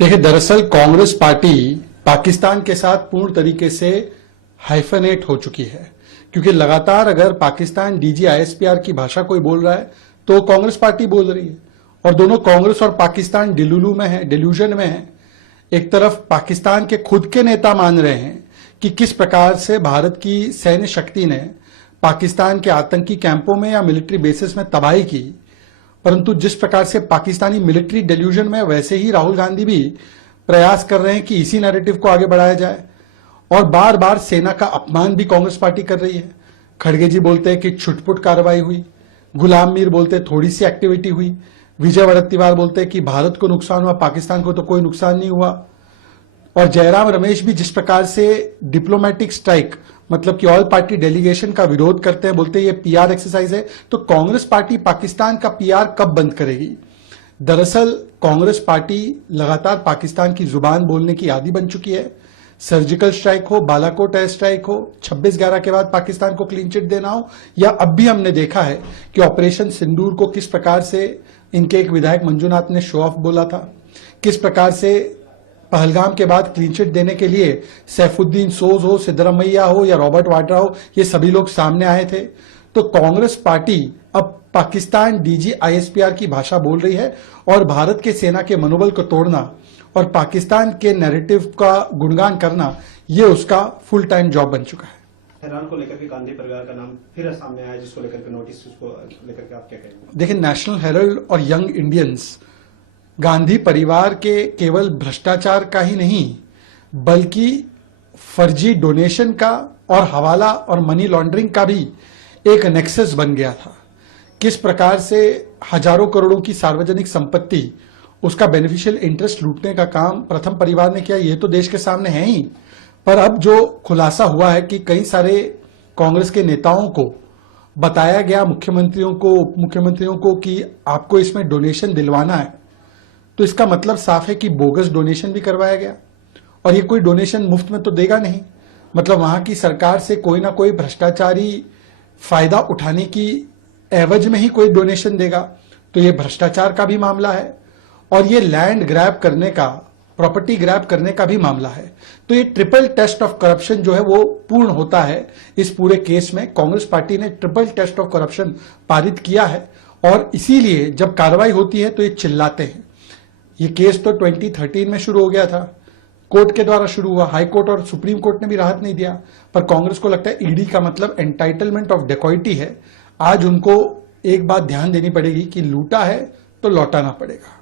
देखिए, दरअसल कांग्रेस पार्टी पाकिस्तान के साथ पूर्ण तरीके से हाइफनेट हो चुकी है, क्योंकि लगातार अगर पाकिस्तान डीजी आईएसपीआर की भाषा कोई बोल रहा है तो कांग्रेस पार्टी बोल रही है, और दोनों कांग्रेस और पाकिस्तान डिल्यूजन में है। एक तरफ पाकिस्तान के खुद के नेता मान रहे हैं कि किस प्रकार से भारत की सैन्य शक्ति ने पाकिस्तान के आतंकी कैंपों में या मिलिट्री बेसिस में तबाही की, परंतु जिस प्रकार से पाकिस्तानी मिलिट्री डिल्यूजन में, वैसे ही राहुल गांधी भी प्रयास कर रहे हैं कि इसी नैरेटिव को आगे बढ़ाया जाए। और बार बार सेना का अपमान भी कांग्रेस पार्टी कर रही है। खड़गे जी बोलते हैं कि छुटपुट कार्रवाई हुई, गुलाम मीर बोलते थोड़ी सी एक्टिविटी हुई, विजय वड़त्तीवार बोलते हैं कि भारत को नुकसान हुआ, पाकिस्तान को तो कोई नुकसान नहीं हुआ। और जयराम रमेश भी जिस प्रकार से डिप्लोमेटिक स्ट्राइक, मतलब कि ऑल पार्टी डेलीगेशन का विरोध करते हैं, बोलते हैं ये पीआर एक्सरसाइज है। तो कांग्रेस पार्टी पाकिस्तान का पीआर कब बंद करेगी? दरअसल कांग्रेस पार्टी लगातार पाकिस्तान की जुबान बोलने की आदी बन चुकी है। सर्जिकल स्ट्राइक हो, बालाकोट एयर स्ट्राइक हो, 26/11 के बाद पाकिस्तान को क्लीन चिट देना हो, या अब भी हमने देखा है कि ऑपरेशन सिंदूर को किस प्रकार से इनके एक विधायक मंजूनाथ ने शो ऑफ बोला था, किस प्रकार से पहलगाम के बाद क्लीन चिट देने के लिए सैफुद्दीन सोज हो, सिद्धरमैया हो या रॉबर्ट वाड्रा हो, ये सभी लोग सामने आए थे। तो कांग्रेस पार्टी अब पाकिस्तान डीजी आईएसपीआर की भाषा बोल रही है, और भारत के सेना के मनोबल को तोड़ना और पाकिस्तान के नैरेटिव का गुणगान करना, ये उसका फुल टाइम जॉब बन चुका है। हैरान को लेकर के गांधी परिवार का नाम फिर सामने आया, जिसको लेकर के नोटिस, उसको लेकर के आप क्या कहेंगे? देखिए, नेशनल हेराल्ड और यंग इंडियंस गांधी परिवार के केवल भ्रष्टाचार का ही नहीं, बल्कि फर्जी डोनेशन का और हवाला और मनी लॉन्ड्रिंग का भी एक नेक्सस बन गया था। किस प्रकार से हजारों करोड़ों की सार्वजनिक संपत्ति, उसका बेनिफिशियल इंटरेस्ट लूटने का काम प्रथम परिवार ने किया, ये तो देश के सामने है ही। पर अब जो खुलासा हुआ है कि कई सारे कांग्रेस के नेताओं को बताया गया, मुख्यमंत्रियों को, उप मुख्यमंत्रियों को, कि आपको इसमें डोनेशन दिलवाना है, तो इसका मतलब साफ है कि बोगस डोनेशन भी करवाया गया। और ये कोई डोनेशन मुफ्त में तो देगा नहीं, मतलब वहां की सरकार से कोई ना कोई भ्रष्टाचारी फायदा उठाने की एवज में ही कोई डोनेशन देगा। तो ये भ्रष्टाचार का भी मामला है, और ये लैंड ग्रैब करने का, प्रॉपर्टी ग्रैब करने का भी मामला है। तो ये ट्रिपल टेस्ट ऑफ करप्शन जो है वो पूर्ण होता है इस पूरे केस में। कांग्रेस पार्टी ने ट्रिपल टेस्ट ऑफ करप्शन पारित किया है, और इसीलिए जब कार्रवाई होती है तो ये चिल्लाते हैं। ये केस तो 2013 में शुरू हो गया था, कोर्ट के द्वारा शुरू हुआ, हाई कोर्ट और सुप्रीम कोर्ट ने भी राहत नहीं दिया। पर कांग्रेस को लगता है ईडी का मतलब एंटाइटलमेंट ऑफ डेकॉइटी है। आज उनको एक बात ध्यान देनी पड़ेगी कि लूटा है तो लौटाना पड़ेगा।